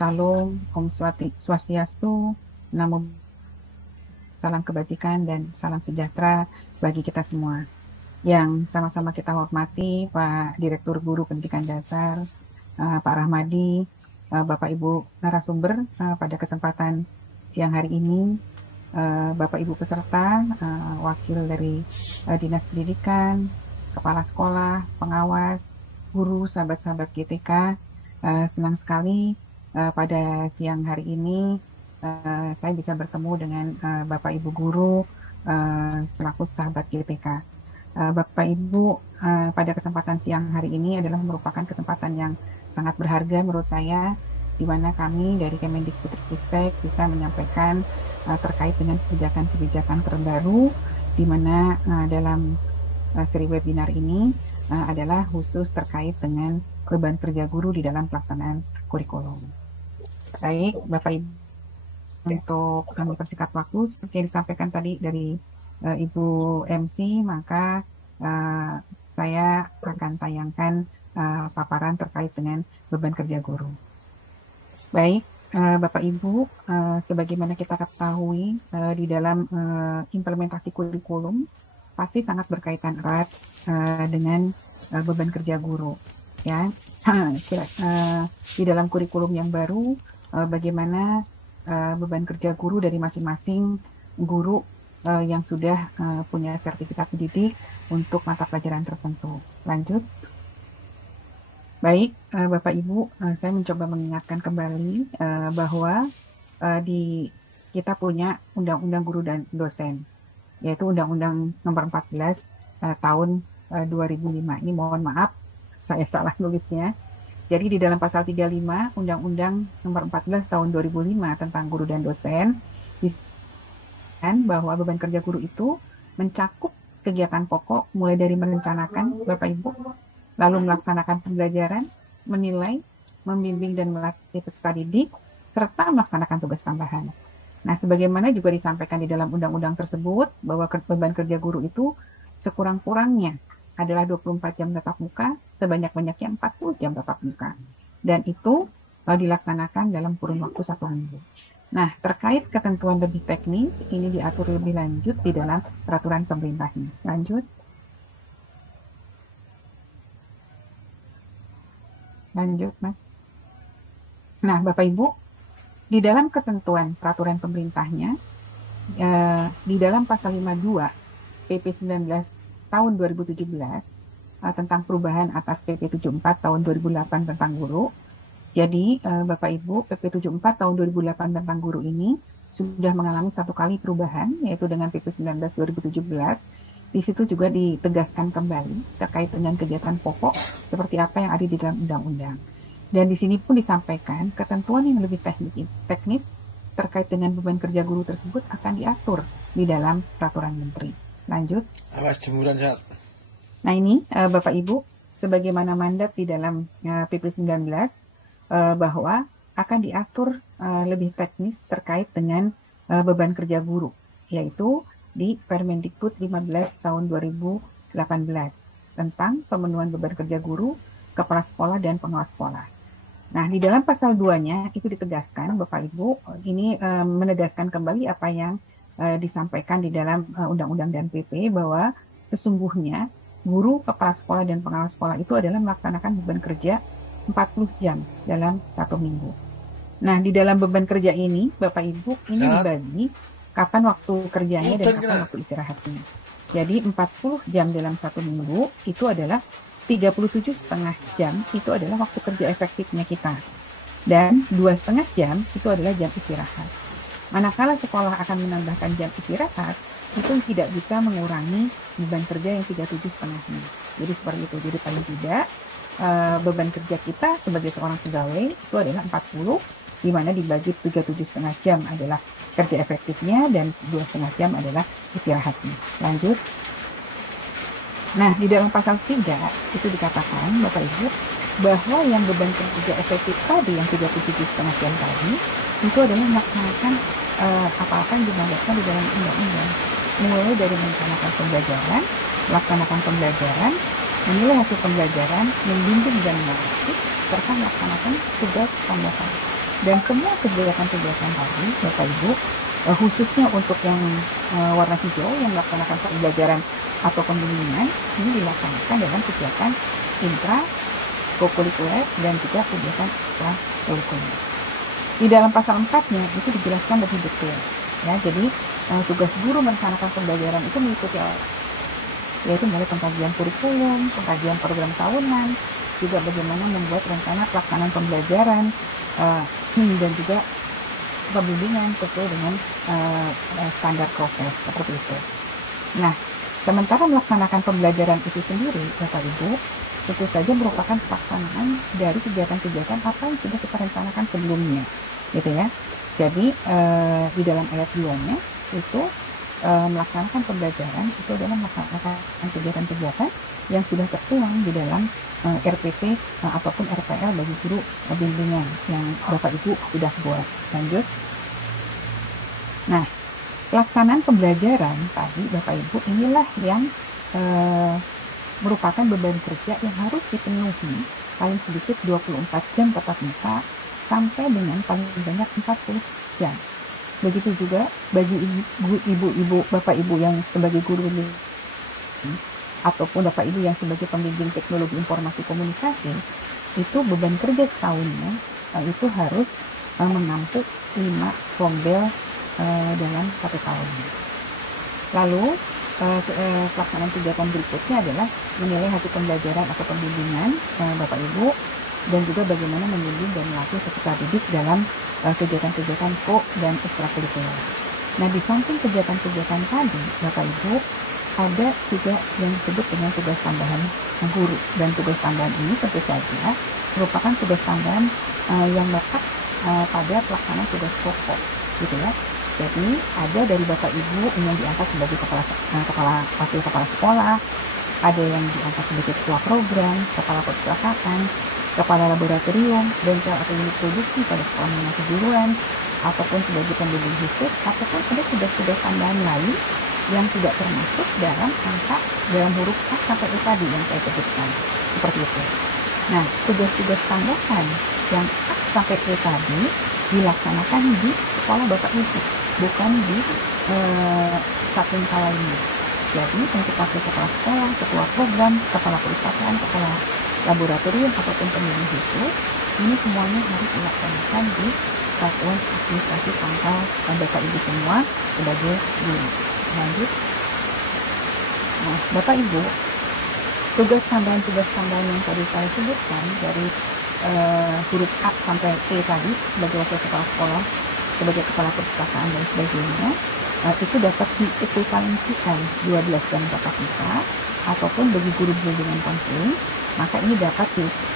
Salam, Om Swastiastu, Namo, salam kebajikan dan salam sejahtera bagi kita semua. Yang sama-sama kita hormati Pak Direktur Guru Pendidikan Dasar, Pak Rahmadi, Bapak Ibu narasumber pada kesempatan siang hari ini, Bapak Ibu peserta, wakil dari Dinas Pendidikan, Kepala Sekolah, pengawas, guru, sahabat-sahabat GTK, senang sekali pada siang hari ini saya bisa bertemu dengan Bapak Ibu guru selaku sahabat GTK. Bapak Ibu, pada kesempatan siang hari ini adalah merupakan kesempatan yang sangat berharga menurut saya, di mana kami dari Kemendikbudristek bisa menyampaikan terkait dengan kebijakan-kebijakan terbaru, di mana dalam seri webinar ini adalah khusus terkait dengan beban kerja guru di dalam pelaksanaan kurikulum. Baik, Bapak Ibu, untuk mempersingkat waktu, seperti yang disampaikan tadi dari Ibu MC, maka saya akan tayangkan paparan terkait dengan beban kerja guru. Baik, Bapak Ibu, sebagaimana kita ketahui di dalam implementasi kurikulum pasti sangat berkaitan erat dengan beban kerja guru. Ya, di dalam kurikulum yang baru, bagaimana beban kerja guru dari masing-masing guru yang sudah punya sertifikat pendidik untuk mata pelajaran tertentu. Lanjut. Baik, Bapak Ibu, saya mencoba mengingatkan kembali bahwa kita punya Undang-Undang Guru dan Dosen, yaitu Undang-Undang Nomor 14 tahun 2005. Ini mohon maaf, saya salah nulisnya. Jadi di dalam pasal 35 Undang-Undang Nomor 14 tahun 2005 tentang guru dan dosen disebutkan bahwa beban kerja guru itu mencakup kegiatan pokok mulai dari merencanakan, Bapak Ibu, lalu melaksanakan pembelajaran, menilai, membimbing dan melatih peserta didik, serta melaksanakan tugas tambahan. Nah, sebagaimana juga disampaikan di dalam undang-undang tersebut bahwa beban kerja guru itu sekurang-kurangnya adalah 24 jam tatap muka, sebanyak-banyaknya 40 jam tatap muka. Dan itu dilaksanakan dalam kurun waktu 1 minggu. Nah, terkait ketentuan lebih teknis, ini diatur lebih lanjut di dalam peraturan pemerintahnya. Lanjut. Lanjut, Mas. Nah, Bapak Ibu, di dalam ketentuan peraturan pemerintahnya, di dalam pasal 52 PP 19 tahun 2017 tentang perubahan atas PP 74 tahun 2008 tentang guru. Jadi Bapak Ibu, PP 74 tahun 2008 tentang guru ini sudah mengalami 1 kali perubahan, yaitu dengan PP 19 2017. Di situ juga ditegaskan kembali terkait dengan kegiatan pokok seperti apa yang ada di dalam undang-undang. Dan di sini pun disampaikan ketentuan yang lebih teknis terkait dengan beban kerja guru tersebut akan diatur di dalam peraturan menteri. Lanjut. Awas jemuran, Sat. Nah ini Bapak Ibu, sebagaimana mandat di dalam PP 19 bahwa akan diatur lebih teknis terkait dengan beban kerja guru, yaitu di Permendikbud 15 tahun 2018 tentang pemenuhan beban kerja guru, kepala sekolah dan pengawas sekolah. Nah, di dalam pasal 2-nya itu ditegaskan, Bapak Ibu, ini menegaskan kembali apa yang disampaikan di dalam undang-undang dan PP bahwa sesungguhnya guru, kepala sekolah, dan pengawas sekolah itu adalah melaksanakan beban kerja 40 jam dalam 1 minggu. Nah, di dalam beban kerja ini, Bapak Ibu, ini dibagi kapan waktu kerjanya dan kapan waktu istirahatnya. Jadi 40 jam dalam 1 minggu itu adalah 37,5 jam itu adalah waktu kerja efektifnya kita. Dan 2,5 jam itu adalah jam istirahat. Manakala sekolah akan menambahkan jam istirahat, itu tidak bisa mengurangi beban kerja yang 37,5-nya. Jadi seperti itu. Jadi paling tidak beban kerja kita sebagai seorang pegawai itu adalah 40, di mana dibagi 37,5 jam adalah kerja efektifnya dan 2,5 jam adalah istirahatnya. Lanjut. Nah, di dalam pasal 3 itu dikatakan, Bapak Ibu, bahwa yang beban kerja efektif tadi, yang 37,5 jam tadi, itu adalah melaksanakan apa-apa yang dimandatkan di dalam undang-undang. Mulai dari merencanakan pembelajaran, melaksanakan pembelajaran, menilai hasil pembelajaran, membimbing dan melatih, serta melaksanakan tugas tambahan. Dan semua kegiatan-kegiatan tadi, Bapak Ibu, khususnya untuk yang warna hijau yang melaksanakan pembelajaran atau pembimbingan, ini dilaksanakan dalam kegiatan intra kokurikuler dan juga kegiatan ekstra kurikuler. Di dalam pasal 4-nya itu dijelaskan lebih detail. Ya, jadi tugas guru merencanakan pembelajaran itu mengikuti yaitu mulai pengkajian kurikulum, pengkajian program tahunan, juga bagaimana membuat rencana pelaksanaan pembelajaran dan juga pembimbingan sesuai dengan standar proses seperti itu. Nah, sementara melaksanakan pembelajaran itu sendiri, Bapak Ibu, tentu saja merupakan pelaksanaan dari kegiatan-kegiatan apa yang sudah kita rencanakan sebelumnya, gitu ya. Jadi di dalam ayat 2-nya itu melaksanakan pembelajaran itu adalah melaksanakan kegiatan-kegiatan yang sudah tertuang di dalam RPP ataupun RPL bagi guru bimbingan yang Bapak Ibu sudah buat. Lanjut. Nah, pelaksanaan pembelajaran tadi Bapak Ibu inilah yang merupakan beban kerja yang harus dipenuhi paling sedikit 24 jam tatap muka sampai dengan paling banyak 40 jam. Begitu juga bagi ibu-ibu, Bapak Ibu yang sebagai guru ataupun Bapak Ibu yang sebagai pembimbing teknologi informasi komunikasi, itu beban kerja setahunnya itu harus menampung 5 rombel dalam 1 tahun. Lalu pelaksanaan kegiatan berikutnya adalah menilai hasil pembelajaran atau pembimbingan Bapak Ibu, dan juga bagaimana membimbing dan melatih peserta didik dalam kegiatan-kegiatan ko dan ekstrakurikuler. Nah, di samping kegiatan-kegiatan tadi, Bapak Ibu, ada juga yang disebut dengan tugas tambahan guru. Dan tugas tambahan ini tentu saja merupakan tugas tambahan yang melekat pada pelaksanaan tugas pokok, gitu ya. Jadi ada dari Bapak Ibu yang diangkat sebagai wakil kepala sekolah, ada yang diangkat sebagai ketua program, kepala perpustakaan, kepala laboratorium, bengkel atau unit produksi pada sekolah menengah kejuruan, ataupun sebagai pembimbing khusus, ataupun ada tugas-tugas tambahan lain yang tidak termasuk dalam huruf A sampai E tadi yang saya sebutkan, seperti itu. Nah, tugas-tugas tambahan yang A sampai E tadi dilaksanakan di sekolah Bapak Ibu, bukan di Saklingka lainnya. Jadi untuk wakil kepala sekolah, ketua program, kepala perpustakaan, kepala laboratorium ataupun pembimbing khusus, ini semuanya harus dilaksanakan di satuan administrasi pangkal Bapak Ibu semua sebagai guru. Lanjut. Nah, Bapak Ibu, tugas tambahan yang tadi saya sebutkan dari huruf A sampai E tadi sebagai wakil kepala sekolah, sebagai kepala perpustakaan dan sebagainya, itu dapat diekuivalensikan 12 jam tatap muka, ataupun bagi guru bimbingan konseling, maka ini dapat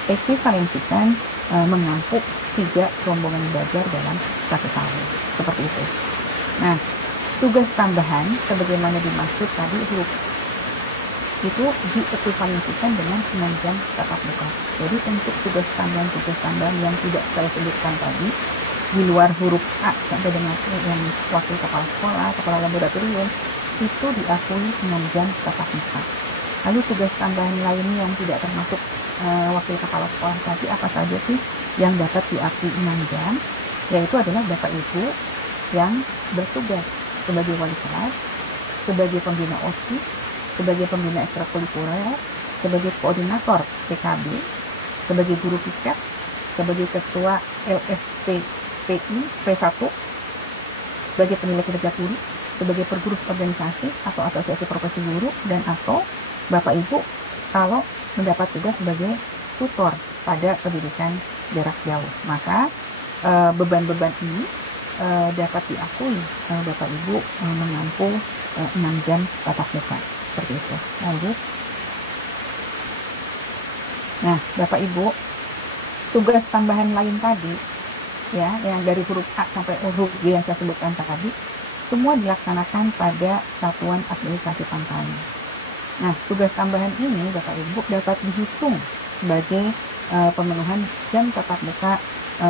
diekuivalensikan mengampu 3 rombongan belajar dalam 1 tahun. Seperti itu. Nah, tugas tambahan sebagaimana dimaksud tadi itu diekuivalensikan dengan 9 jam tatap muka. Jadi untuk tugas tambahan yang tidak saya sebutkan tadi, di luar huruf A sampai dengan yang wakil kepala sekolah, kepala laboratorium, itu diakui 9 jam tatap muka. Lalu tugas tambahan lainnya yang tidak termasuk wakil kepala sekolah tadi apa saja sih yang dapat diakui 6 jam? Yaitu adalah Bapak Ibu yang bertugas sebagai wali kelas, sebagai pembina OSIS, sebagai pembina ekstrakurikuler, sebagai koordinator PKB, sebagai guru piket, sebagai ketua LSPPI P1, sebagai penilai kinerja guru, sebagai pergurus organisasi atau asosiasi profesi guru, dan atau Bapak Ibu kalau mendapat tugas sebagai tutor pada pendidikan jarak jauh. Maka beban-beban ini dapat diakui Bapak Ibu mengampu 6 jam tatap muka. Seperti itu. Lanjut. Nah, Bapak Ibu, tugas tambahan lain tadi, ya, yang dari huruf A sampai huruf G yang saya sebutkan tadi, semua dilaksanakan pada satuan administrasi pangkalnya. Nah, tugas tambahan ini, Bapak Ibu, dapat dihitung sebagai pemenuhan jam tatap muka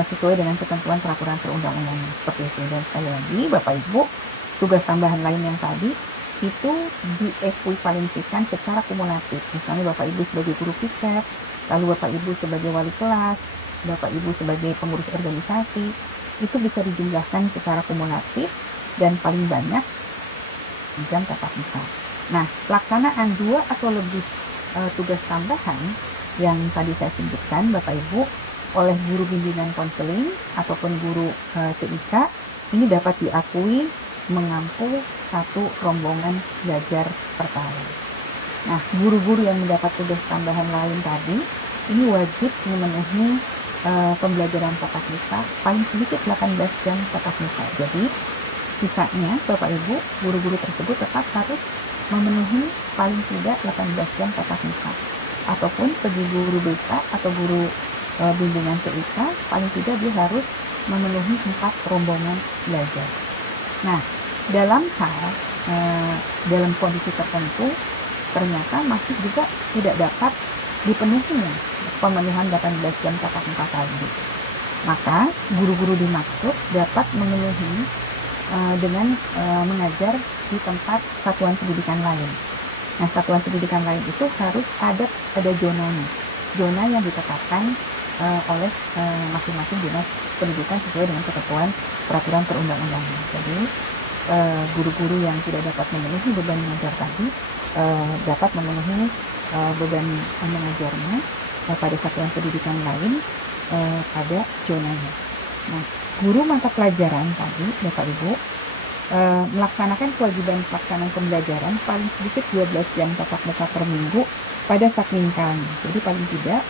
sesuai dengan ketentuan peraturan perundang-undangan. Seperti itu. Dan sekali lagi, Bapak Ibu, tugas tambahan lain yang tadi, itu diekuivalensikan secara kumulatif. Misalnya Bapak Ibu sebagai guru piket, lalu Bapak Ibu sebagai wali kelas, Bapak Ibu sebagai pengurus organisasi itu bisa dijumlahkan secara kumulatif dan paling banyak jam tatap muka. Nah, pelaksanaan 2 atau lebih tugas tambahan yang tadi saya sebutkan Bapak Ibu oleh guru bimbingan konseling ataupun guru TIK ini dapat diakui mengampu satu rombongan belajar per tahun. Nah, guru-guru yang mendapat tugas tambahan lain tadi ini wajib memenuhi pembelajaran tatap muka paling sedikit 18 jam tatap muka. Jadi sisanya Bapak Ibu guru-guru tersebut tetap harus memenuhi paling tidak 18 jam tatap muka. Ataupun bagi guru BK atau guru bimbingan TIK paling tidak dia harus memenuhi 4 rombongan belajar. Nah, dalam kondisi tertentu ternyata masih juga tidak dapat dipenuhinya pemenuhan 18 jam tatap muka tadi. Maka guru-guru dimaksud dapat memenuhi dengan mengajar di tempat satuan pendidikan lain. Nah, satuan pendidikan lain itu harus ada zonanya, zona yang ditetapkan oleh masing-masing dinas pendidikan sesuai dengan ketentuan peraturan perundang-undangan. Jadi guru-guru yang tidak dapat memenuhi beban mengajar tadi dapat memenuhi beban mengajarnya pada satuan pendidikan lain pada zonanya. Nah, guru mata pelajaran tadi Bapak Ibu melaksanakan kewajiban pelaksanaan pembelajaran paling sedikit 12 jam tatap muka per minggu pada sakmingkalnya. Jadi paling tidak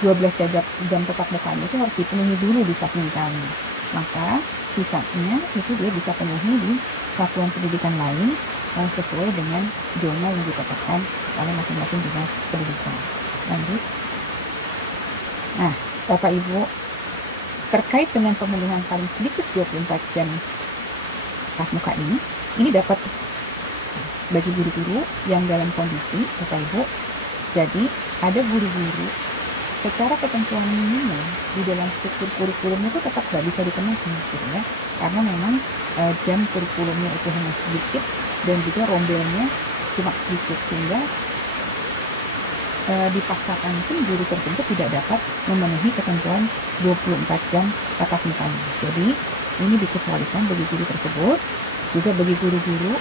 12 jam tatap muka itu harus dipenuhi dulu di sakmingkalnya. Maka sisanya itu dia bisa penuhi di satuan pendidikan lain sesuai dengan zona yang ditetapkan oleh masing-masing dinas pendidikan. Lanjut. Nah, Bapak Ibu, terkait dengan pemenuhan paling sedikit 24 jam tatap muka ini dapat bagi guru-guru yang dalam kondisi Bapak Ibu. Jadi ada guru-guru secara ketentuan minimum di dalam struktur kurikulumnya itu tetap nggak bisa dipenuhi gitu ya, karena memang jam kurikulumnya itu hanya sedikit dan juga rombelnya cuma sedikit, sehingga dipaksakan pun guru tersebut tidak dapat memenuhi ketentuan 24 jam tatap mukanya. Jadi ini dikecualikan bagi guru tersebut, juga bagi guru-guru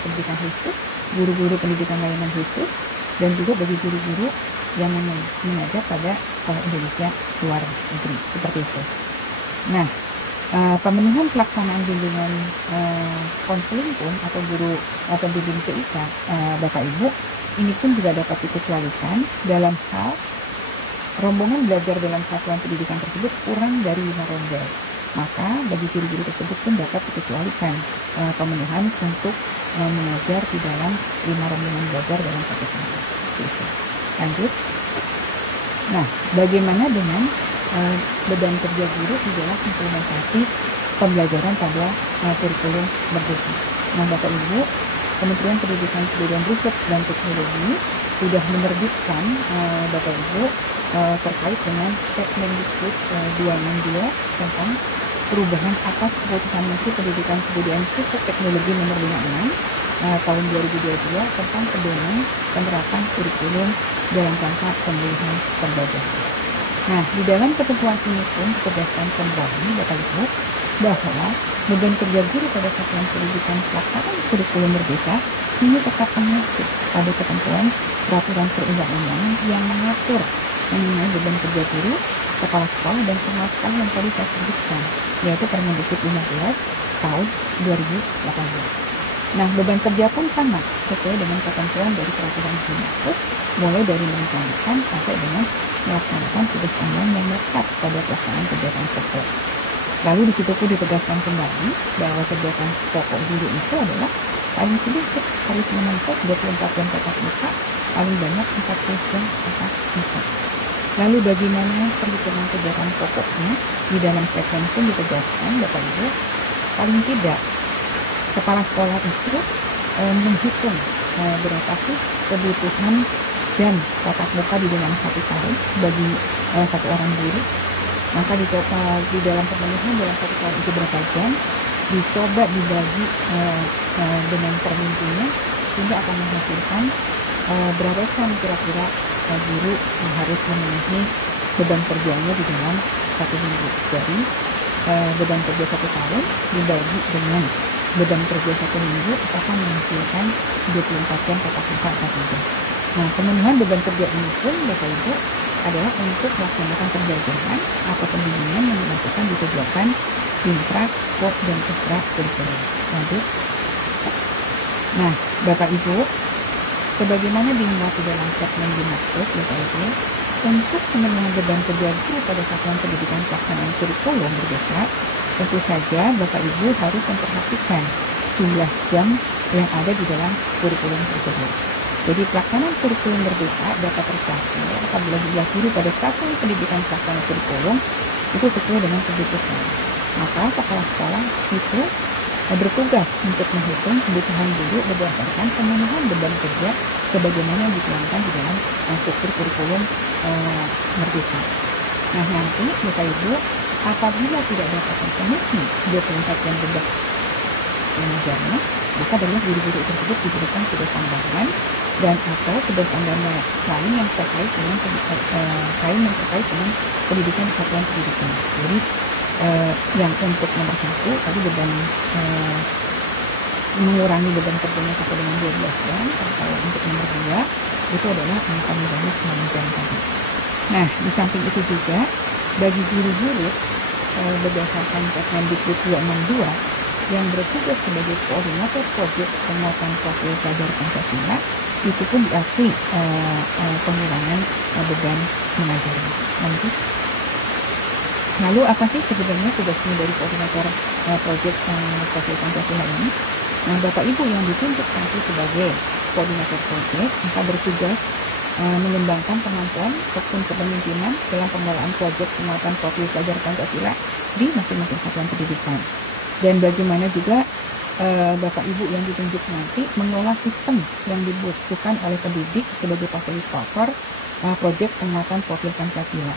pendidikan khusus, guru-guru pendidikan layanan khusus, dan juga bagi guru-guru yang mengajar pada sekolah Indonesia luar negeri, seperti itu. Nah, pemenuhan pelaksanaan bimbingan konseling pun atau guru atau bimbing TIK Bapak Ibu ini pun juga dapat dikecualikan dalam hal rombongan belajar dalam satuan pendidikan tersebut kurang dari 5 rombel. Maka bagi guru-guru tersebut pun dapat dikecualikan pemenuhan untuk mengajar di dalam 5 rombongan belajar dalam satu kelas. Lanjut. Nah, bagaimana dengan beban kerja guru di dalam implementasi pembelajaran pada kurikulum merdeka? Nah, Bapak Ibu, Kementerian Pendidikan, Kebudayaan, Riset dan Teknologi sudah menerbitkan Bapak Ibu terkait dengan Permendikbud 262 tentang perubahan atas keputusan Menteri Pendidikan, Kebudayaan, Riset Teknologi nomor 56 tahun 2022 tentang pedoman penerapan kurikulum dalam rangka pemulihan pembelajaran. Nah, di dalam ketentuan ini pun ditegaskan kembali Bapak Ibu bahwa beban kerja guru pada satuan pendidikan pelaksanaan kurikulum merdeka ini tetap mengacu pada ketentuan peraturan perundang-undangan yang mengatur mengenai beban kerja guru, kepala sekolah dan pengawas sekolah yang tadi saya sebutkan, yaitu Permendikbud 15 tahun 2018. Nah, beban kerja pun sama sesuai dengan ketentuan dari peraturan dimaksud, mulai dari merencanakan sampai dengan melaksanakan tugas tambahan yang melekat pada pelaksanaan kegiatan pokok. Lalu di situ pun ditegaskan kembali bahwa kegiatan pokok guru itu adalah paling sedikit harus menempuh 24 jam tatap muka, paling banyak 40 jam tatap muka. Lalu bagaimana perhitungan kegiatan pokoknya? Di dalam Permen pun ditegaskan Bapak Ibu, paling tidak kepala sekolah itu menghitung berapa sih kebutuhan jam tatap muka di dalam 1 tahun bagi satu orang guru. Maka di dalam pemenuhan dalam 1 tahun itu berapa jam, dicoba dibagi dengan per minggunya, sehingga akan menghasilkan berapa jam kira-kira guru harus memenuhi beban kerjanya di dalam 1 minggu. Jadi beban kerja 1 tahun dibagi dengan beban kerja 1 minggu akan menghasilkan 24 jam tatap muka atau tidak. Nah, pemenuhan beban kerja ini pun Bapak Ibu adalah untuk melaksanakan pembelajaran atau pembimbingan yang dilakukan di kegiatan intra, co, dan ekstra kurikuler. Lanjut. Nah, Bapak Ibu, sebagaimana dimuat di dalam segmen dimaksud, Bapak Ibu, untuk pemenuhan beban kerja guru pada satuan pendidikan pelaksanaan kurikulum merdeka, tentu saja Bapak Ibu harus memperhatikan jumlah jam yang ada di dalam kurikulum tersebut. Jadi pelaksanaan kurikulum merdeka dapat tercapai apabila jumlah guru pada satuan pendidikan pelaksanaan kurikulum itu sesuai dengan kebutuhan. Maka kepala sekolah itu bertugas untuk menghitung kebutuhan guru berdasarkan pemenuhan beban kerja sebagaimana yang dituangkan di dalam struktur kurikulum merdeka. Nah, nanti Bapak Ibu apabila tidak dapat terpenuhi 24 jam beban mengajarnya, maka adalah guru-guru tersebut diberikan tugas tambahan dan atau tugas tambahan lain yang terkait dengan pendidikan satuan pendidikan. Jadi yang untuk nomor 1 tadi beban mengurangi beban kerjanya sampai dengan 12 jam. Kalau untuk nomor 2 itu adalah paling banyak 6 jam tadi. Nah, di samping itu juga bagi guru-guru berdasarkan Permendikbud 262 yang bertugas sebagai koordinator proyek penguatan profil pelajar Pancasila itu pun diakui pengurangan beban mengajarnya. Lanjut. Lalu apa sih sebenarnya tugasnya dari koordinator proyek profil Pancasila ini? Nah, Bapak Ibu yang ditunjuk nanti sebagai koordinator proyek maka bertugas mengembangkan kemampuan ataupun kepemimpinan dalam pengelolaan proyek penguatan profil pelajar Pancasila di masing-masing satuan pendidikan. Dan bagaimana juga Bapak Ibu yang ditunjuk nanti mengelola sistem yang dibutuhkan oleh pendidik sebagai fasilitator proyek penguatan profil Pancasila.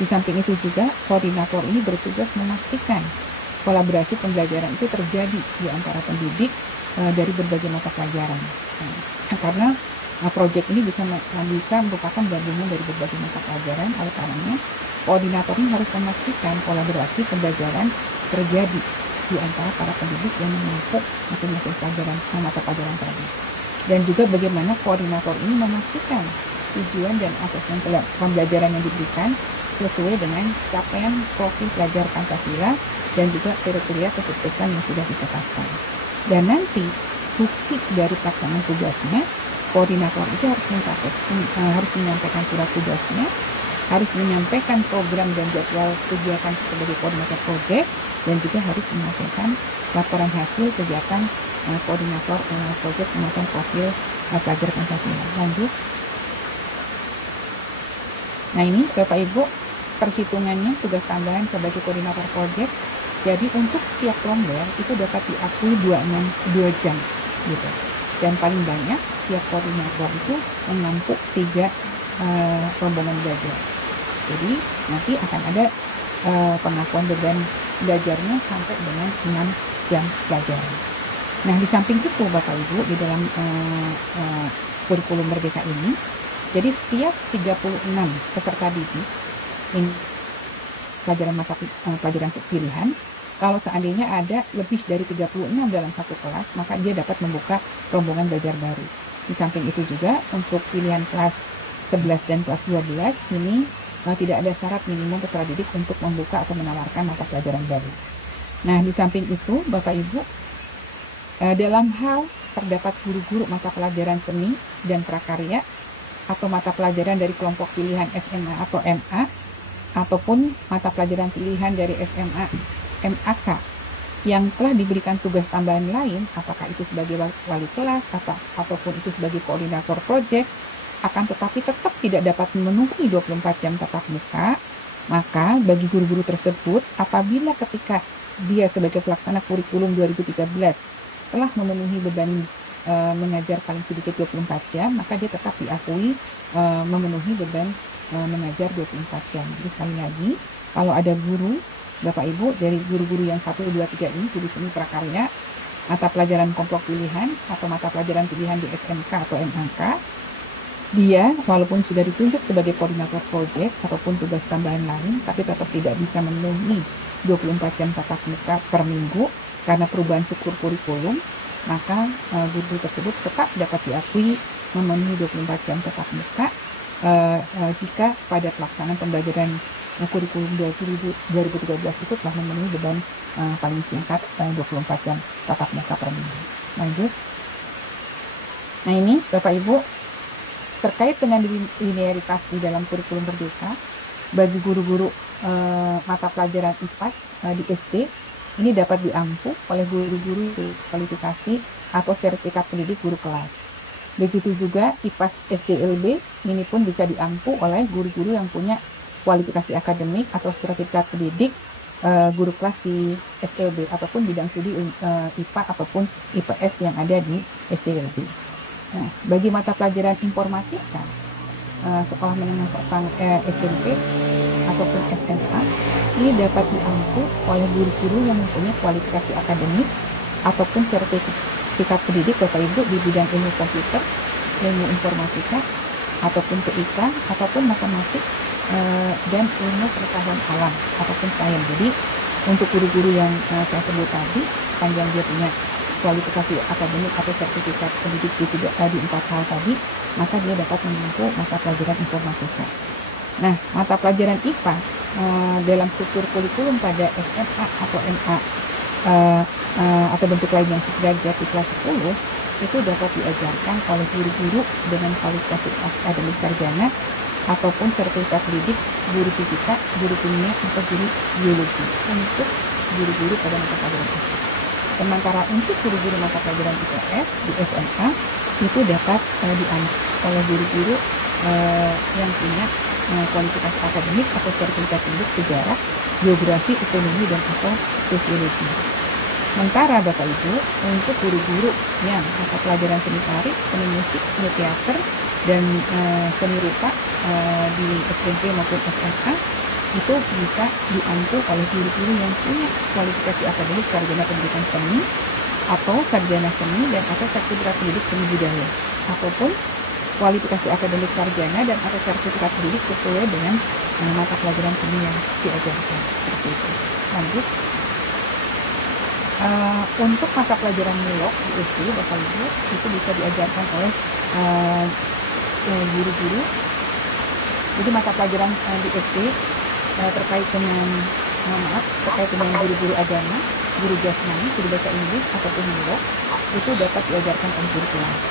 Di samping itu juga koordinator ini bertugas memastikan kolaborasi pembelajaran itu terjadi di antara pendidik dari berbagai mata pelajaran. Karena proyek ini bisa merupakan gabungan dari berbagai mata pelajaran, oleh karenanya koordinator ini harus memastikan kolaborasi pembelajaran terjadi di antara para pendidik yang menempuh masing-masing mata pelajaran tadi. Dan juga bagaimana koordinator ini memastikan tujuan dan asesmen pembelajaran yang diberikan sesuai dengan capaian profil pelajar Pancasila dan juga kriteria kesuksesan yang sudah ditetapkan. Dan nanti bukti dari pelaksanaan tugasnya, koordinator itu harus menyampaikan surat tugasnya, harus menyampaikan program dan jadwal kegiatan sebagai koordinator proyek, dan juga harus menyampaikan laporan hasil kegiatan koordinator proyek penguatan profil pelajar Pancasila. Lanjut. Nah, ini Bapak Ibu perhitungannya tugas tambahan sebagai koordinator proyek. Jadi untuk setiap kelompok itu dapat diakui 2 jam gitu. Dan paling banyak setiap koordinator itu menampung 3 rombongan belajar. Jadi nanti akan ada pengakuan beban belajarnya sampai dengan 6 jam pelajaran. Nah, di samping itu Bapak Ibu di dalam kurikulum merdeka ini, jadi setiap 36 peserta didik ini pelajaran pilihan, kalau seandainya ada lebih dari 36 dalam satu kelas, maka dia dapat membuka rombongan belajar baru. Di samping itu juga untuk pilihan kelas 11 dan kelas 12 ini tidak ada syarat minimum peserta didik untuk membuka atau menawarkan mata pelajaran baru. Nah, di samping itu Bapak Ibu, dalam hal terdapat guru-guru mata pelajaran seni dan prakarya atau mata pelajaran dari kelompok pilihan SMA atau MA, ataupun mata pelajaran pilihan dari SMA MAK yang telah diberikan tugas tambahan lain, apakah itu sebagai wali kelas ataupun itu sebagai koordinator proyek, akan tetapi tetap tidak dapat memenuhi 24 jam tatap muka, maka bagi guru-guru tersebut apabila ketika dia sebagai pelaksana kurikulum 2013 telah memenuhi beban mengajar paling sedikit 24 jam, maka dia tetap diakui memenuhi beban mengajar 24 jam. Jadi sekali lagi, kalau ada guru, Bapak Ibu, dari guru-guru yang 1, 2, 3 ini, guru seni prakarya, mata pelajaran kelompok pilihan, atau mata pelajaran pilihan di SMK atau MAK, Dia walaupun sudah ditunjuk sebagai koordinator proyek ataupun tugas tambahan lain, tapi tetap tidak bisa memenuhi 24 jam tatap muka per minggu karena perubahan struktur kurikulum, maka guru tersebut tetap dapat diakui memenuhi 24 jam tatap muka jika pada pelaksanaan pembelajaran kurikulum 2013 itu telah memenuhi beban paling singkat 24 jam tatap muka per minggu. Lanjut. Nah ini Bapak Ibu, terkait dengan linearitas di dalam kurikulum Merdeka, bagi guru-guru mata pelajaran IPAS di SD, ini dapat diampu oleh guru-guru kualifikasi atau sertifikat pendidik guru kelas. Begitu juga IPAS SDLB, ini pun bisa diampu oleh guru-guru yang punya kualifikasi akademik atau sertifikat pendidik guru kelas di SLB ataupun bidang studi IPA ataupun IPS yang ada di SDLB. Nah, bagi mata pelajaran informatika, sekolah menengah SMP ataupun SMA, ini dapat diampu oleh guru-guru yang mempunyai kualifikasi akademik ataupun sertifikat pendidik Bapak Ibu di bidang ilmu komputer, ilmu informatika, ataupun TIK, ataupun matematik, dan ilmu pengetahuan alam ataupun sains. Jadi untuk guru-guru yang saya sebut tadi, sepanjang dia punya kualifikasi akademik atau sertifikat pendidik di 4 hal tadi, maka dia dapat menempuh mata pelajaran informatika. Nah, mata pelajaran IPA dalam struktur kurikulum pada SMA atau MA atau bentuk lain yang sederajat di kelas 10 itu dapat diajarkan oleh guru-guru dengan kualifikasi akademik sarjana ataupun sertifikat pendidik guru fisika, guru kimia, atau guru biologi untuk guru-guru pada mata pelajaran IPA. Sementara untuk guru-guru mata pelajaran IPS di SMA itu dapat diambil oleh guru-guru yang punya kualifikasi akademik atau sertifikat pendidik sejarah, geografi, ekonomi, dan atau sosiologi. Sementara Bapak Ibu, untuk guru-guru yang mata pelajaran seni tari, seni musik, seni teater, dan seni rupa di SMP maupun SMA, itu bisa diampu oleh guru-guru yang punya kualifikasi akademik sarjana pendidikan seni atau sarjana seni dan atau sertifikat pendidik seni budaya ataupun kualifikasi akademik sarjana dan atau sertifikat pendidik sesuai dengan mata pelajaran seni yang diajarkan. Seperti itu. Lanjut. Untuk mata pelajaran mulok di SD Bapak Ibu itu bisa diajarkan oleh guru-guru. Jadi mata pelajaran di SD terkait dengan guru-guru agama, guru jasmani, guru bahasa Inggris ataupun mulok itu dapat diajarkan oleh guru kelas.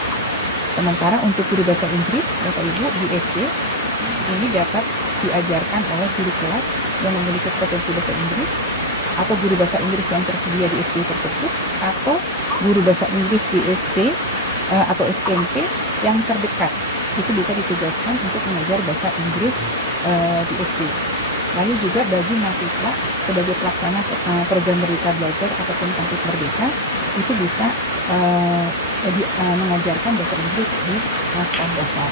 Sementara untuk guru bahasa Inggris Bapak Ibu di SD ini dapat diajarkan oleh guru kelas yang memiliki potensi bahasa Inggris atau guru bahasa Inggris yang tersedia di SD tersebut atau guru bahasa Inggris di SD atau SMP yang terdekat. Itu bisa ditugaskan untuk mengajar bahasa Inggris di SD. Lalu juga bagi mahasiswa sebagai pelaksana program Merdeka Belajar ataupun Kampus Merdeka itu bisa mengajarkan bahasa Inggris di sekolah dasar.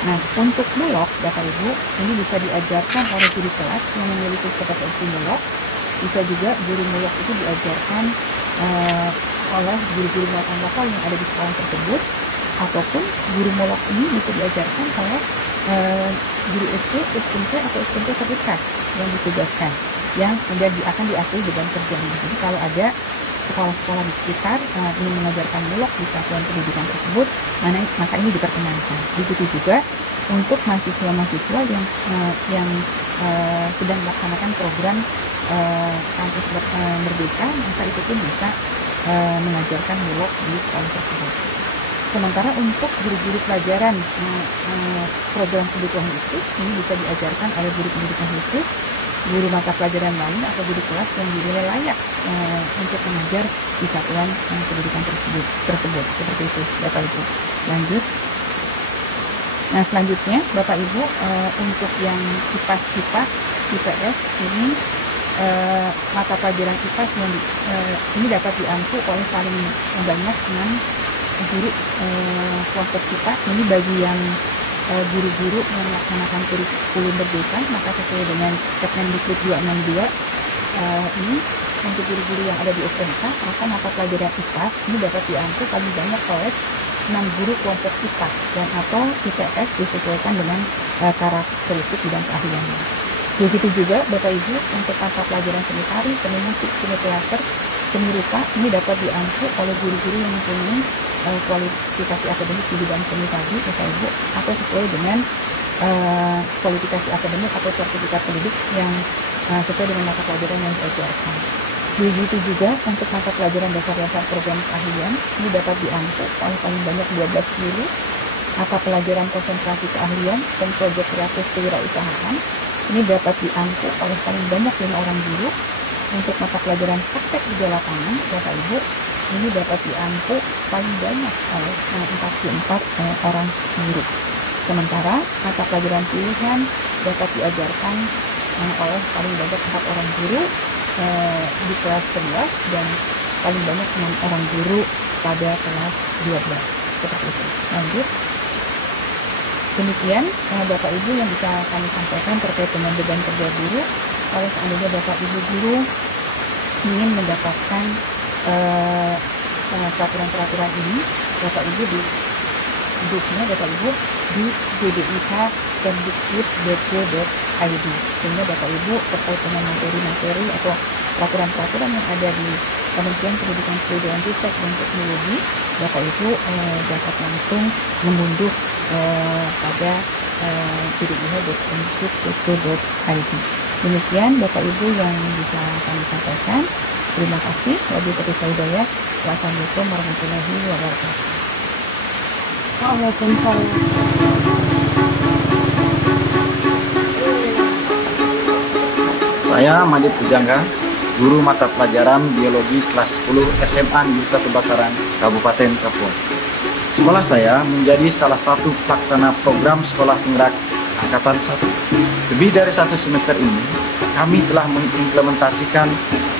Nah, untuk mulok Bapak Ibu ini bisa diajarkan oleh guru kelas yang memiliki kompetensi mulok. Bisa juga guru mulok itu diajarkan oleh guru-guru muatan lokal yang ada di sekolah tersebut, ataupun guru mulok ini bisa diajarkan oleh guru SD, SMP atau SMP terdekat yang ditugaskan, yang kemudian akan diakui beban kerjanya. Jadi kalau ada sekolah-sekolah di sekitar ingin mengajarkan mulok di satuan pendidikan tersebut, maka ini diperkenankan. Begitu juga untuk mahasiswa-mahasiswa yang sedang melaksanakan program kampus Merdeka, maka itu pun bisa mengajarkan mulok di sekolah tersebut. Sementara untuk guru-guru pelajaran program kebutuhan khusus ini bisa diajarkan oleh guru pendidikan khusus, guru mata pelajaran lain atau guru kelas yang dinilai layak untuk mengajar di satuan pendidikan tersebut. Seperti itu Bapak Ibu. Lanjut. Nah selanjutnya Bapak Ibu untuk yang IPAS IPA, IPS ini mata pelajaran IPAS yang ini dapat diampu oleh paling banyak 6 guru kelompok kita. Ini bagi yang guru-guru yang melaksanakan kurikulum Merdeka, maka sesuai dengan Kemendikbud 262 ini untuk guru-guru yang ada di SMK, maka mata pelajaran IPAS ini dapat diampu paling banyak oleh guru kelompok IPA dan atau IPS disesuaikan dengan karakteristik bidang keahliannya. Begitu juga Bapak Ibu untuk mata pelajaran seni tari, seni musik, seni teater, seni rupa ini dapat diampu oleh guru-guru yang mempunyai kualifikasi akademik di bidang seni tadi, Bapak Ibu, atau sesuai dengan kualifikasi akademik atau sertifikat pendidik yang sesuai dengan mata pelajaran yang diajarkan. Begitu juga untuk mata pelajaran dasar-dasar program keahlian ini dapat diampu oleh paling banyak 12 guru. Mata pelajaran konsentrasi keahlian dan proyek kreatif kewirausahaan ini dapat diampu oleh paling banyak 5 orang guru. Untuk mata pelajaran praktek kerja lapangan, Bapak Ibu, ini dapat diampu paling banyak oleh 44 orang guru. Sementara mata pelajaran pilihan dapat diajarkan oleh paling banyak 4 orang guru di kelas 11 dan paling banyak 6 orang guru pada kelas 12. Seperti itu. Lanjut. Demikian Bapak Ibu yang bisa kami sampaikan terkait dengan beban kerja guru. Kalau seandainya Bapak Ibu guru ingin mendapatkan peraturan-peraturan ini, Bapak Ibu di grupnya Bapak Ibu di jdih.kemdikbud.go.id, sehingga Bapak Ibu terkait dengan materi-materi atau peraturan-peraturan yang ada di Kementerian Pendidikan, Kebudayaan, Riset dan Teknologi, Bapak Ibu dapat langsung mengunduh pada jdih.kemdikbud.go.id. Demikian Bapak Ibu yang bisa kami sampaikan. Terima kasih. Wabillahi hidayah. Wassalamualaikum warahmatullahi wabarakatuh. Waalaikumsalam. Saya Madip Pujangga, guru mata pelajaran biologi kelas 10 SMA Negeri 1 Basaran, Kabupaten Kapuas. Sekolah saya menjadi salah satu pelaksana program sekolah penggerak Angkatan 1. Lebih dari 1 semester ini, kami telah mengimplementasikan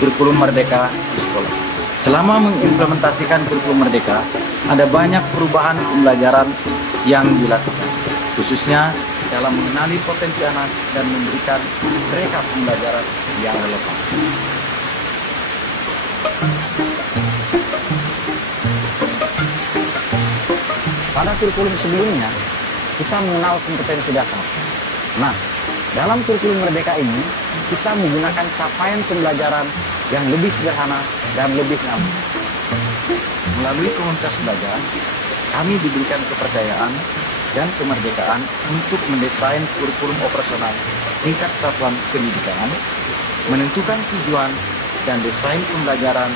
kurikulum Merdeka di sekolah. Selama mengimplementasikan kurikulum Merdeka, ada banyak perubahan pembelajaran yang dilakukan, khususnya dalam mengenali potensi anak dan memberikan mereka pembelajaran yang relevan. Pada kurikulum sebelumnya, kita mengenal kompetensi dasar. Nah, dalam kurikulum Merdeka ini, kita menggunakan capaian pembelajaran yang lebih sederhana dan lebih nyaman. Melalui komunitas belajar, kami diberikan kepercayaan dan kemerdekaan untuk mendesain kurikulum operasional tingkat satuan pendidikan, menentukan tujuan dan desain pembelajaran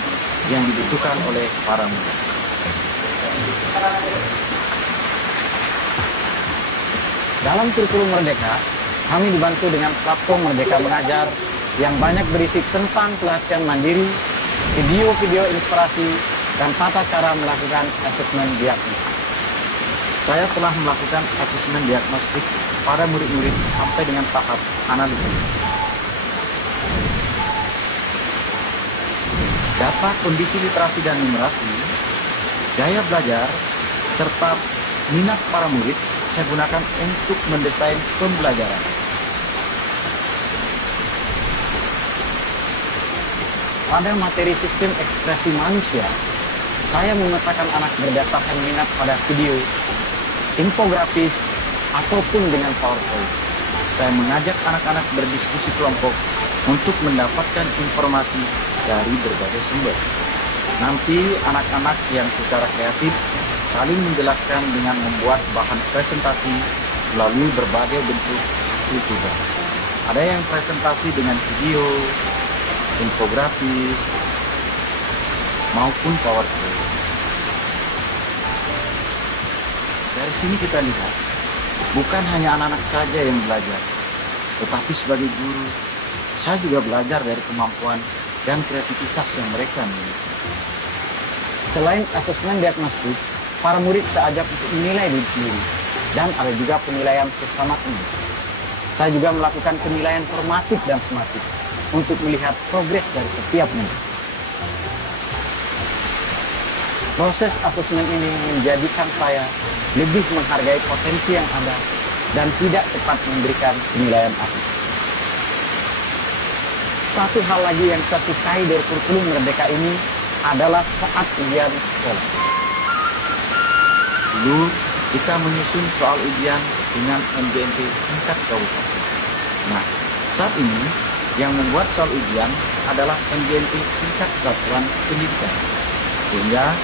yang dibutuhkan oleh para murid. Dalam kurikulum Merdeka, kami dibantu dengan platform Merdeka Mengajar yang banyak berisi tentang pelatihan mandiri, video-video inspirasi, dan tata cara melakukan asesmen diagnostik. Saya telah melakukan asesmen diagnostik pada murid-murid sampai dengan tahap analisis. Data kondisi literasi dan numerasi, gaya belajar, serta minat para murid saya gunakan untuk mendesain pembelajaran. Pada materi sistem ekspresi manusia, saya memetakan anak berdasarkan minat pada video, infografis, ataupun dengan PowerPoint. Saya mengajak anak-anak berdiskusi kelompok untuk mendapatkan informasi dari berbagai sumber. Nanti anak-anak yang secara kreatif saling menjelaskan dengan membuat bahan presentasi melalui berbagai bentuk hasil tugas. Ada yang presentasi dengan video, infografis, maupun PowerPoint. Dari sini kita lihat, bukan hanya anak-anak saja yang belajar, tetapi sebagai guru, saya juga belajar dari kemampuan dan kreativitas yang mereka miliki. Selain asesmen diagnostik, para murid saya ajak untuk menilai diri sendiri, dan ada juga penilaian sesama murid. Saya juga melakukan penilaian formatif dan sumatif untuk melihat progres dari setiap murid. Proses asesmen ini menjadikan saya lebih menghargai potensi yang ada dan tidak cepat memberikan penilaian akhir. Satu hal lagi yang saya sukai dari kurikulum Merdeka ini adalah saat ujian sekolah. Dulu kita menyusun soal ujian dengan MBMP tingkat kabupaten. Nah, saat ini yang membuat soal ujian adalah MBMP tingkat satuan pendidikan. Sehingga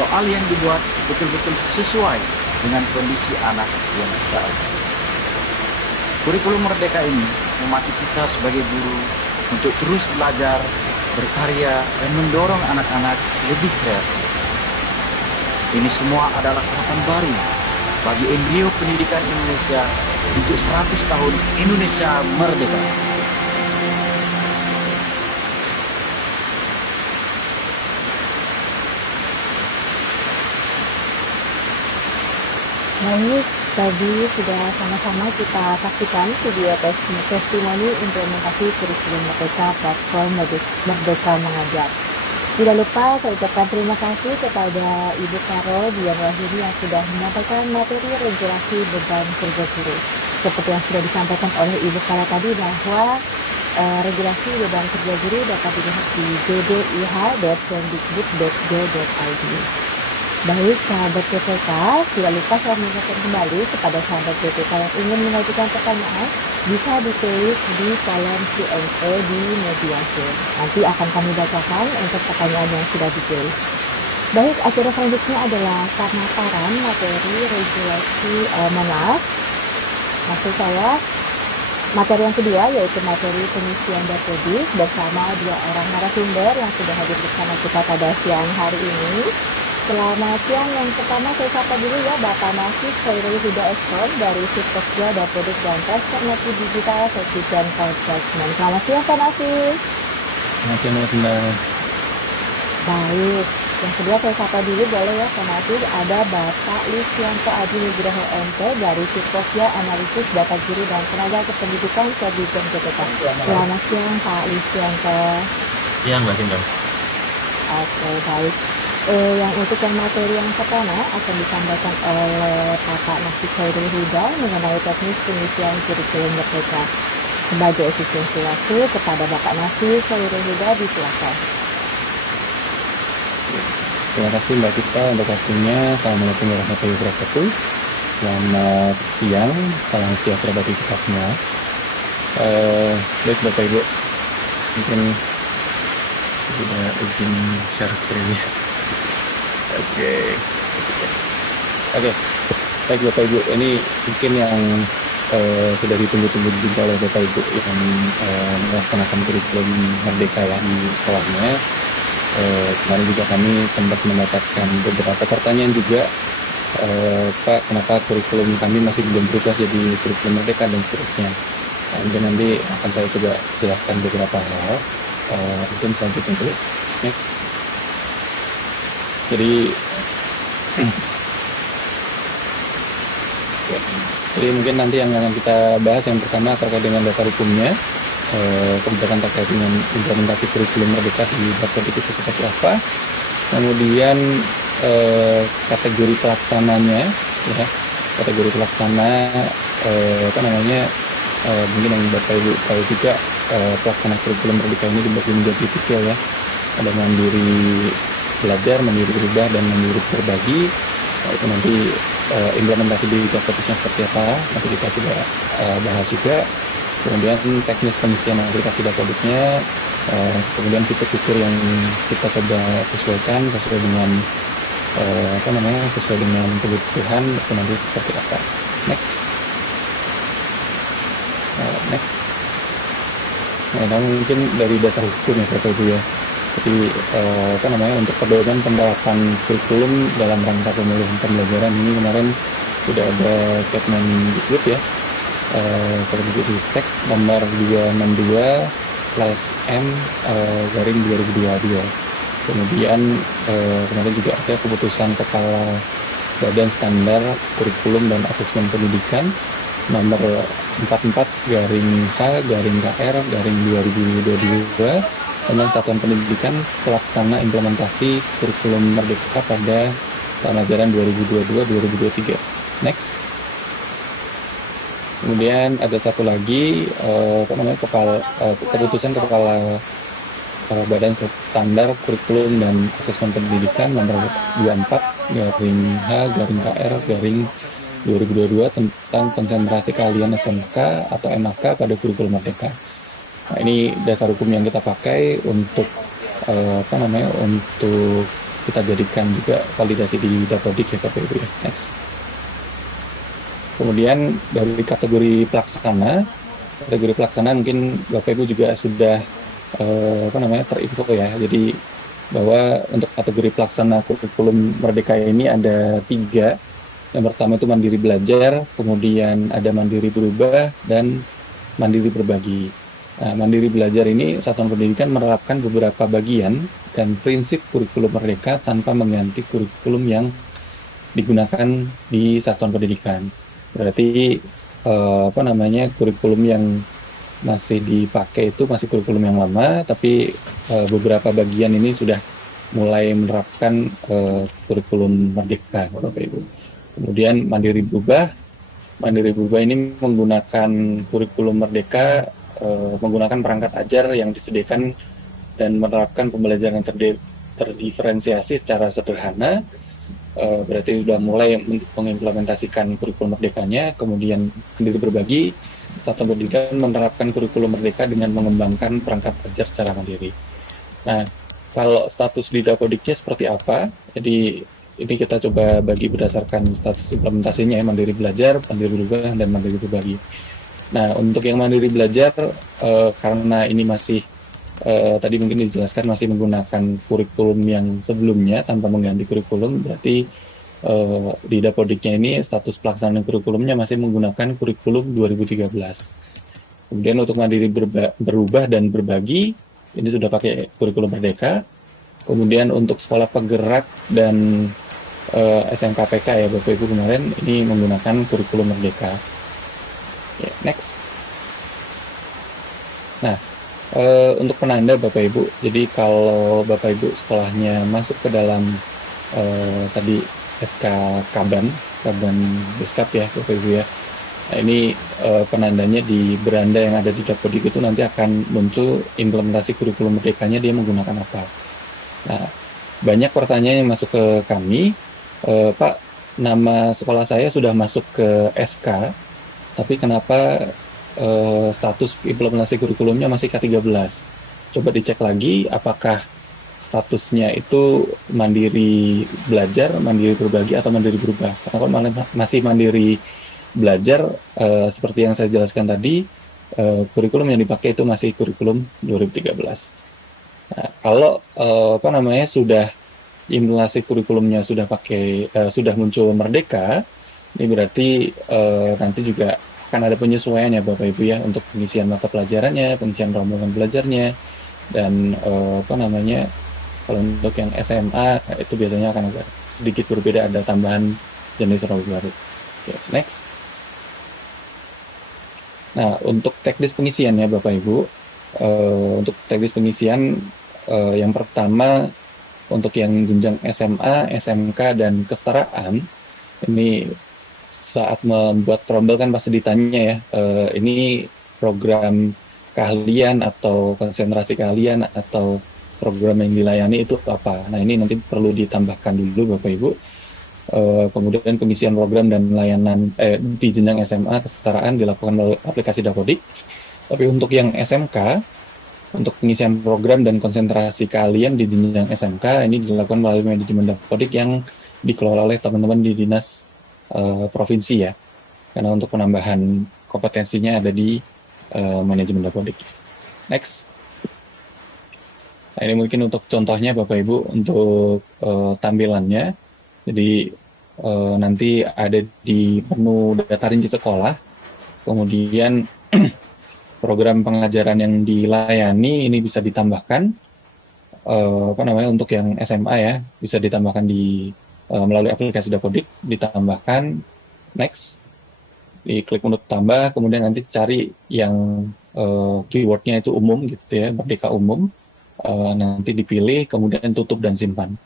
soal yang dibuat betul-betul sesuai dengan kondisi anak yang kita ada. Kurikulum Merdeka ini memacu kita sebagai guru untuk terus belajar, berkarya, dan mendorong anak-anak lebih kreatif. Ini semua adalah harapan baru bagi embrio pendidikan Indonesia untuk 100 tahun Indonesia Merdeka. Baik, tadi sudah sama-sama kita saksikan video testimoni implementasi kurikulum Merdeka platform Merdeka Mengajar. Tidak lupa saya ucapkan terima kasih kepada Ibu Carol Dian Wahyudi yang sudah menyampaikan materi regulasi beban kerja guru. Seperti yang sudah disampaikan oleh Ibu Carol tadi bahwa regulasi beban kerja guru dapat dilihat di bbih.kemdikbud.go.id. Baik, sahabat PPK, tidak lupa saya mengingatkan kembali kepada sahabat PPK yang ingin mengajukan pertanyaan, bisa ditulis di kolom Q&A di media Zoom. Nanti akan kami bacakan untuk pertanyaan yang sudah ditulis. Baik, acara selanjutnya adalah pemaparan materi regulasi maksud saya materi yang kedua yaitu materi pengisian dapodik bersama 2 orang narasumber yang sudah hadir bersama kita pada siang hari ini. Selamat siang, yang pertama saya sapa dulu ya Bapak Nasif Khairul Huda Eskom dari Sipkosja Dapodik dan Transformasi Digital Sekjen Konseksmen. Selamat siang Pak Nasif. Selamat siang Mbak. Baik, yang kedua saya sapa dulu boleh ya Pak Nasif, ada Bapak Lisyanto Adi Nugroho MP dari Sipkosja Analisis Data Guru dan Tenaga Kependidikan Sekjen PPK. Selamat siang Pak Lisyanto. Siang Mbak Sinta. Oke, baik. Untuk yang materi yang pertama akan disampaikan oleh Bapak Nasif Khairul Huda mengenai teknis pengisian kurikulum Merdeka. Sebagai efisiensi waktu kepada Bapak Nasif Khairul Huda, disilakan. Terima kasih Mbak Sita untuk waktunya. Assalamualaikum warahmatullahi wabarakatuh. Selamat siang, salam sejahtera bagi kita semua. Baik Bapak Ibu, mungkin sudah izin share screen-nya. Oke. Baik Bapak Ibu, ini mungkin yang sudah ditunggu-tunggu juga oleh Bapak Ibu yang melaksanakan kurikulum Merdeka ya di sekolahnya. Kemarin juga kami sempat mendapatkan beberapa pertanyaan juga, Pak, kenapa kurikulum kami masih belum berubah jadi kurikulum Merdeka dan seterusnya. Mungkin nanti akan saya coba jelaskan beberapa hal. Mungkin selanjutnya dulu. Next. Jadi mungkin nanti yang akan kita bahas yang pertama terkait dengan dasar hukumnya, kebijakan terkait dengan implementasi kurikulum Merdeka di Dapodik itu seperti apa, kemudian kategori pelaksananya, ya, kategori pelaksana mungkin yang Bapak Ibu tahu juga pelaksana kurikulum Merdeka ini dibagi menjadi 3 ya, ada mandiri belajar, mandiri berubah, dan mandiri berbagi. Itu nanti implementasi di Dapodiknya seperti apa, nanti kita coba bahas juga. Kemudian teknis pengisian aplikasi Dapodiknya, kemudian fitur-fitur yang kita coba sesuaikan sesuai dengan sesuai dengan kebutuhan, itu nanti seperti apa. Next. Nah, mungkin dari dasar hukum ya Bapak Ibu ya. Jadi untuk pedoman penerapan kurikulum dalam rangka pemulihan pembelajaran ini kemarin sudah ada Kemdikbud ya, Kemdikbud nomor 262/M/2022. Kemudian kemarin juga ada keputusan Kepala Badan Standar Kurikulum dan Asesmen Pendidikan nomor 44/H/KR/2022 tentang Satuan Pendidikan Pelaksana Implementasi Kurikulum Merdeka pada tahun ajaran 2022-2023. Next. Kemudian ada satu lagi keputusan Kepala Badan Standar Kurikulum dan Asesmen Pendidikan nomor 24 garing H garing KR garing 2022 tentang konsentrasi keahlian SMK atau MAK pada kurikulum Merdeka. Nah, ini dasar hukum yang kita pakai untuk untuk kita jadikan juga validasi di Dapodik ya Bapak Ibu ya. Next. Kemudian dari kategori pelaksana mungkin Bapak Ibu juga sudah terinfo ya. Jadi bahwa untuk kategori pelaksana kurikulum Merdeka ini ada 3. Yang pertama itu mandiri belajar, kemudian ada mandiri berubah, dan mandiri berbagi. Nah, mandiri belajar ini satuan pendidikan menerapkan beberapa bagian dan prinsip kurikulum Merdeka tanpa mengganti kurikulum yang digunakan di satuan pendidikan. Berarti kurikulum yang masih dipakai itu masih kurikulum yang lama, tapi beberapa bagian ini sudah mulai menerapkan kurikulum Merdeka, Bapak Ibu. Kemudian mandiri berubah ini menggunakan kurikulum Merdeka, menggunakan perangkat ajar yang disediakan dan menerapkan pembelajaran terdiferensiasi secara sederhana. Berarti sudah mulai mengimplementasikan kurikulum Merdekanya. Kemudian mandiri berbagi, satuan pendidikan menerapkan kurikulum Merdeka dengan mengembangkan perangkat ajar secara mandiri. Nah, kalau status di Dapodiknya seperti apa? Jadi ini kita coba bagi berdasarkan status implementasinya ya, mandiri belajar, mandiri berubah, dan mandiri berbagi. Nah, untuk yang mandiri belajar, karena ini masih tadi mungkin dijelaskan masih menggunakan kurikulum yang sebelumnya tanpa mengganti kurikulum, berarti di Dapodiknya ini status pelaksanaan kurikulumnya masih menggunakan kurikulum 2013. Kemudian untuk mandiri berubah dan berbagi, ini sudah pakai kurikulum Merdeka. Kemudian untuk sekolah penggerak dan SMKPK ya Bapak Ibu kemarin, ini menggunakan kurikulum Merdeka. Ya, next. Nah, untuk penanda Bapak Ibu, jadi kalau Bapak Ibu sekolahnya masuk ke dalam tadi SK Kaban Beskap ya Bapak Ibu ya. Nah, ini penandanya di beranda yang ada di Dapodik itu nanti akan muncul implementasi kurikulum Merdekanya dia menggunakan apa. Nah, banyak pertanyaan yang masuk ke kami, Pak, nama sekolah saya sudah masuk ke SK, tapi kenapa status implementasi kurikulumnya masih K13? Coba dicek lagi apakah statusnya itu mandiri belajar, mandiri berbagi, atau mandiri berubah. Karena kalau masih mandiri belajar, seperti yang saya jelaskan tadi, kurikulum yang dipakai itu masih kurikulum 2013. Nah, kalau sudah implementasi kurikulumnya sudah muncul Merdeka, ini berarti nanti juga akan ada penyesuaian ya Bapak Ibu ya untuk pengisian mata pelajarannya, pengisian rombongan belajarnya, dan kalau untuk yang SMA itu biasanya akan agak sedikit berbeda, ada tambahan jenis rombongan baru. Okay, next. Nah, untuk teknis pengisian ya Bapak Ibu, untuk teknis pengisian yang pertama untuk yang jenjang SMA, SMK, dan kesetaraan, ini saat membuat trombel kan pasti ditanya ya, ini program keahlian atau konsentrasi keahlian atau program yang dilayani itu apa. Nah, ini nanti perlu ditambahkan dulu Bapak Ibu. Kemudian pengisian program dan layanan di jenjang SMA kesetaraan dilakukan melalui aplikasi Dapodik. Tapi untuk yang SMK, untuk pengisian program dan konsentrasi keahlian di jenjang SMK ini dilakukan melalui manajemen Dapodik yang dikelola oleh teman-teman di dinas provinsi ya, karena untuk penambahan kompetensinya ada di manajemen Dapodik. Next. Nah, ini mungkin untuk contohnya Bapak Ibu untuk tampilannya. Jadi nanti ada di menu data rinci sekolah, kemudian program pengajaran yang dilayani ini bisa ditambahkan untuk yang SMA ya, bisa ditambahkan di melalui aplikasi Dapodik, ditambahkan next, diklik untuk tambah, kemudian nanti cari yang keywordnya itu umum gitu ya, Merdeka umum, nanti dipilih, kemudian tutup dan simpan.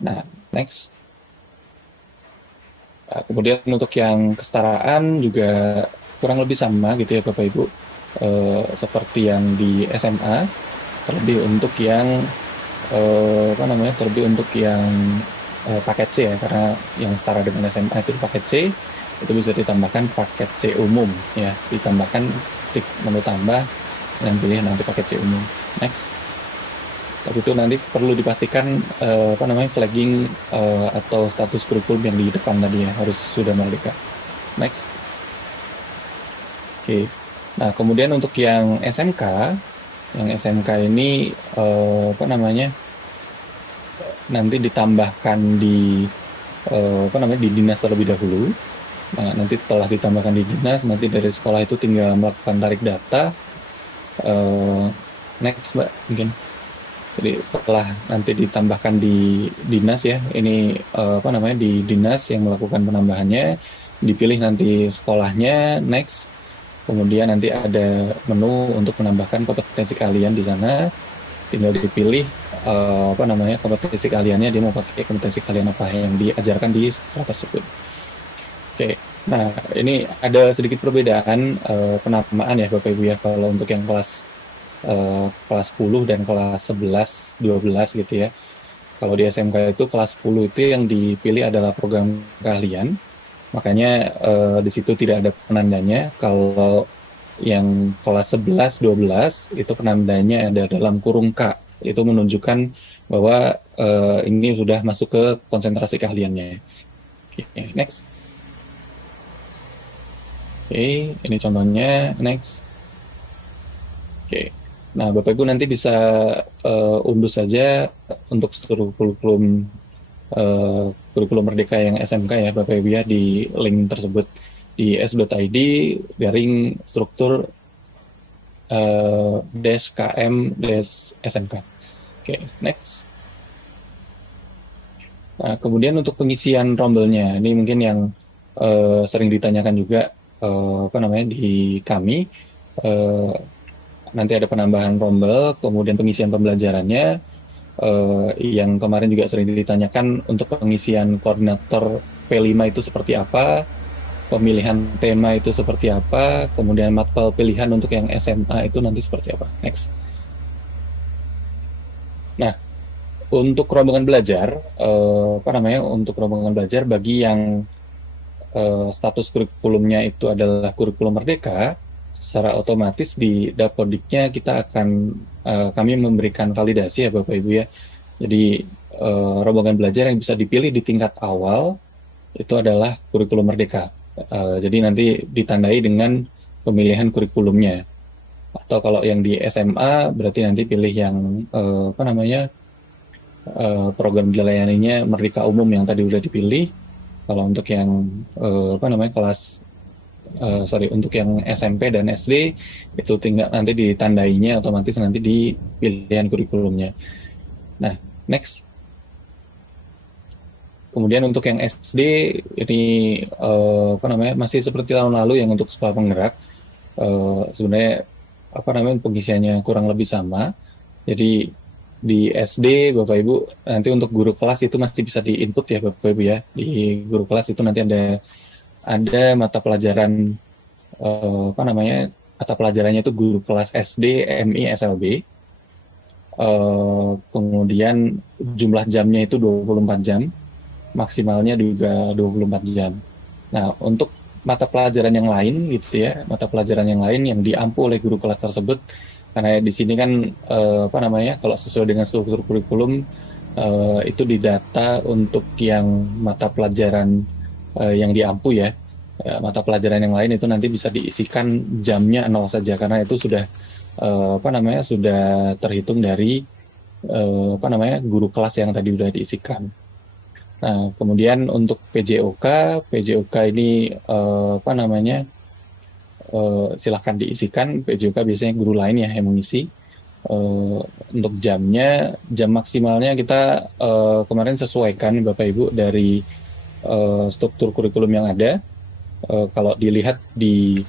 Nah, next. Nah, kemudian untuk yang kesetaraan juga kurang lebih sama gitu ya Bapak Ibu, seperti yang di SMA, terlebih untuk yang paket C ya, karena yang setara dengan SMA itu paket C, itu bisa ditambahkan paket C umum ya, ditambahkan klik menu tambah dan pilih nanti paket C umum. Next. Tapi itu nanti perlu dipastikan flagging atau status kurikulum yang di depan tadi ya harus sudah merdeka. Next. Oke. Nah, kemudian untuk yang SMK ini nanti ditambahkan di di dinas terlebih dahulu. Nah, nanti setelah ditambahkan di dinas, nanti dari sekolah itu tinggal melakukan tarik data. Next, Mbak, mungkin. Jadi setelah nanti ditambahkan di dinas ya, ini di dinas yang melakukan penambahannya, dipilih nanti sekolahnya, next. Kemudian nanti ada menu untuk menambahkan kompetensi keahlian di sana, tinggal dipilih kompetensi keahliannya, dia mau pakai kompetensi keahlian apa yang diajarkan di sekolah tersebut. Oke, nah ini ada sedikit perbedaan penamaan ya Bapak Ibu ya, kalau untuk yang kelas 10 dan kelas 11, 12 gitu ya. Kalau di SMK itu kelas 10 itu yang dipilih adalah program keahlian, makanya di situ tidak ada penandanya. Kalau yang kelas 11, 12 itu penandanya ada dalam kurung K, itu menunjukkan bahwa ini sudah masuk ke konsentrasi keahliannya. Oke, next. Oke, ini contohnya, next. Oke. Nah, Bapak Ibu nanti bisa unduh saja untuk seluruh kurikulum Merdeka yang SMK ya Bapak Ibu ya, di link tersebut di s.id/struktur -km-smk. Oke, next. Nah, kemudian untuk pengisian rombelnya, ini mungkin yang sering ditanyakan juga di kami. Nanti ada penambahan rombel, kemudian pengisian pembelajarannya, yang kemarin juga sering ditanyakan untuk pengisian koordinator P5 itu seperti apa, pemilihan tema itu seperti apa, kemudian matpel pilihan untuk yang SMA itu nanti seperti apa. Next. Nah, untuk rombongan belajar, untuk rombongan belajar bagi yang status kurikulumnya itu adalah kurikulum merdeka, secara otomatis di Dapodiknya kami memberikan validasi ya Bapak Ibu ya. Jadi rombongan belajar yang bisa dipilih di tingkat awal itu adalah kurikulum merdeka. Jadi nanti ditandai dengan pemilihan kurikulumnya. Atau kalau yang di SMA berarti nanti pilih yang program dilayaninya merdeka umum yang tadi udah dipilih. Kalau untuk yang untuk yang SMP dan SD itu tinggal nanti ditandainya otomatis nanti di pilihan kurikulumnya. Nah, next. Kemudian untuk yang SD ini masih seperti tahun lalu yang untuk sekolah penggerak, sebenarnya pengisiannya kurang lebih sama. Jadi di SD Bapak Ibu nanti untuk guru kelas itu masih bisa diinput ya Bapak Ibu ya. Di guru kelas itu nanti ada mata pelajaran mata pelajarannya itu guru kelas SD, MI, SLB. Kemudian jumlah jamnya itu 24 jam, maksimalnya juga 24 jam. Nah, untuk mata pelajaran yang lain gitu ya, mata pelajaran yang lain yang diampu oleh guru kelas tersebut, karena di sini kan kalau sesuai dengan struktur kurikulum itu didata untuk yang mata pelajaran yang diampu ya. Mata pelajaran yang lain itu nanti bisa diisikan jamnya 0 saja, karena itu sudah sudah terhitung dari guru kelas yang tadi sudah diisikan. Nah, kemudian untuk PJOK ini silahkan diisikan. PJOK biasanya guru lain ya yang mengisi. Untuk jam maksimalnya kita kemarin sesuaikan Bapak Ibu dari struktur kurikulum yang ada. Kalau dilihat di